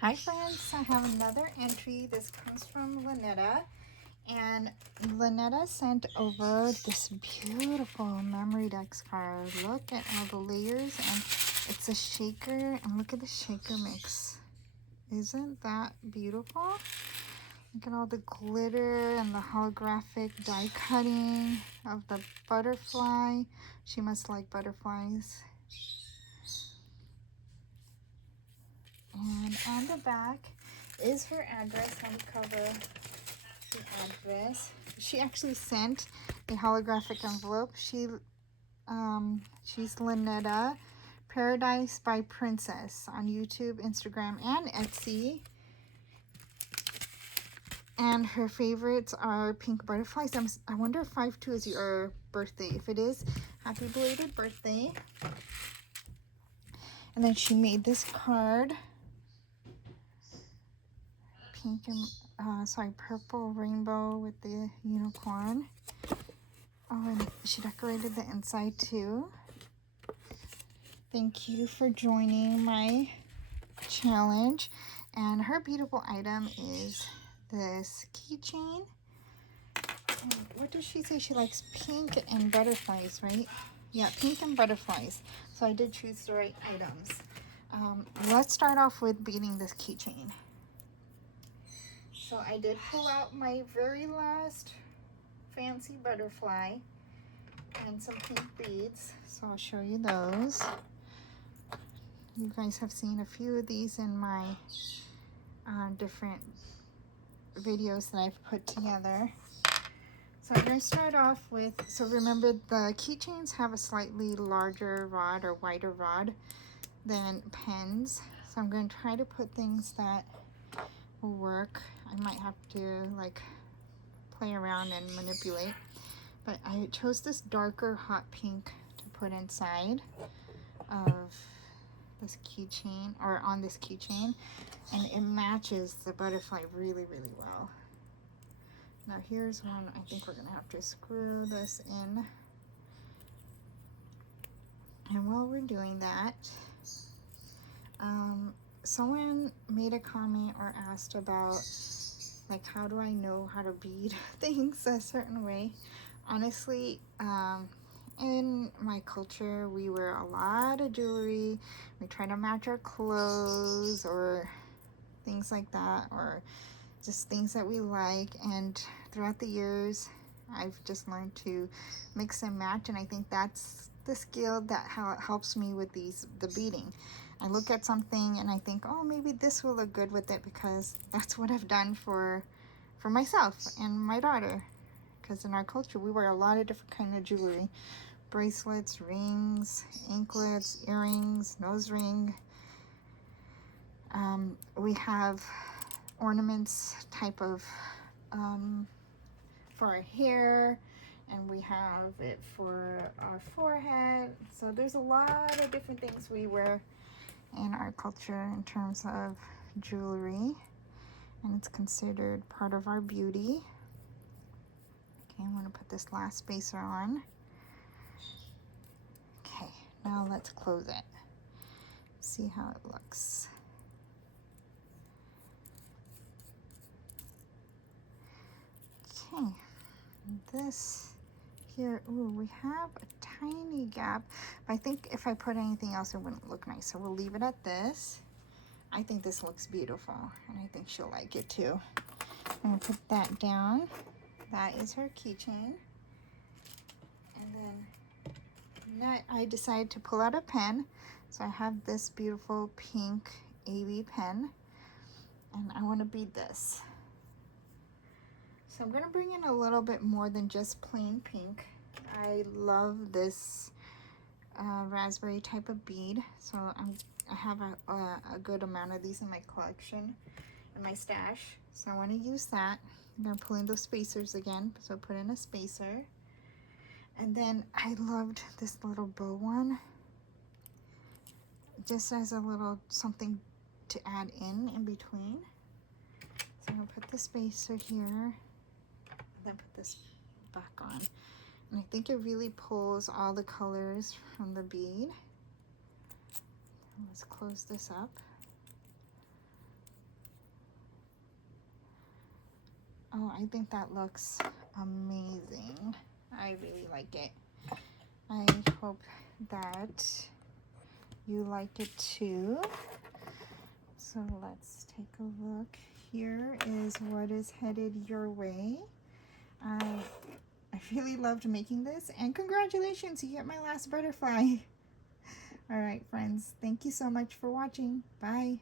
Hi friends, I have another entry. This comes from Lynetta, and Lynetta sent over this beautiful Memory Dex card. Look at all the layers, and it's a shaker, and look at the shaker mix. Isn't that beautiful? Look at all the glitter and the holographic die cutting of the butterfly. She must like butterflies. And on the back is her address. Let me cover the address. She actually sent a holographic envelope. She's Lynetta Paradise by Princess on YouTube, Instagram, and Etsy. And her favorites are pink butterflies. I wonder if 5/2 is your birthday. If it is, happy belated birthday. And then she made this card. Pink and purple rainbow with the unicorn. Oh, and she decorated the inside too. Thank you for joining my challenge. And her beautiful item is this keychain. And what does she say? She likes pink and butterflies, right? Yeah, pink and butterflies. So I did choose the right items. Let's start off with beading this keychain. So I did pull out my very last fancy butterfly and some pink beads. So I'll show you those. You guys have seen a few of these in my different videos that I've put together. So I'm going to start off with, so remember the keychains have a slightly larger rod or wider rod than pens. So I'm going to try to put things that will work. I might have to like play around and manipulate. But I chose this darker hot pink to put inside of this keychain, or on this keychain, and it matches the butterfly really, really well. Now here's one. I think we're gonna have to screw this in. And while we're doing that, someone made a comment or asked about like, how do I know how to bead things a certain way? Honestly, in my culture, we wear a lot of jewelry. We try to match our clothes or things like that, or just things that we like. And throughout the years, I've just learned to mix and match, and I think that's the skill that helps me with the beading. I look at something and I think, oh, maybe this will look good with it, because that's what I've done for myself and my daughter. Because in our culture, we wear a lot of different kind of jewelry: bracelets, rings, anklets, earrings, nose ring. We have ornaments type of for our hair, and we have it for our forehead. So there's a lot of different things we wear in our culture in terms of jewelry, and it's considered part of our beauty. Okay, I'm going to put this last spacer on. Okay, now let's close it. See how it looks. Okay, this here, ooh, we have a tiny gap. I think if I put anything else, it wouldn't look nice. So we'll leave it at this. I think this looks beautiful, and I think she'll like it too. I'm gonna put that down. That is her keychain. And then I decided to pull out a pen. So I have this beautiful pink AB pen, and I want to bead this. So I'm going to bring in a little bit more than just plain pink. I love this raspberry type of bead, so I have a good amount of these in my collection, in my stash. So I want to use that. I'm going to pull in those spacers again, so put in a spacer. And then I loved this little bow one, just as a little something to add in between. So I'm going to put the spacer here, and then put this back on. And I think it really pulls all the colors from the bead. Let's close this up. I think that looks amazing. I really like it. I hope that you like it too. So let's take a look. Here is what is headed your way. I really loved making this, and congratulations, you get my last butterfly. All right, friends, thank you so much for watching. Bye.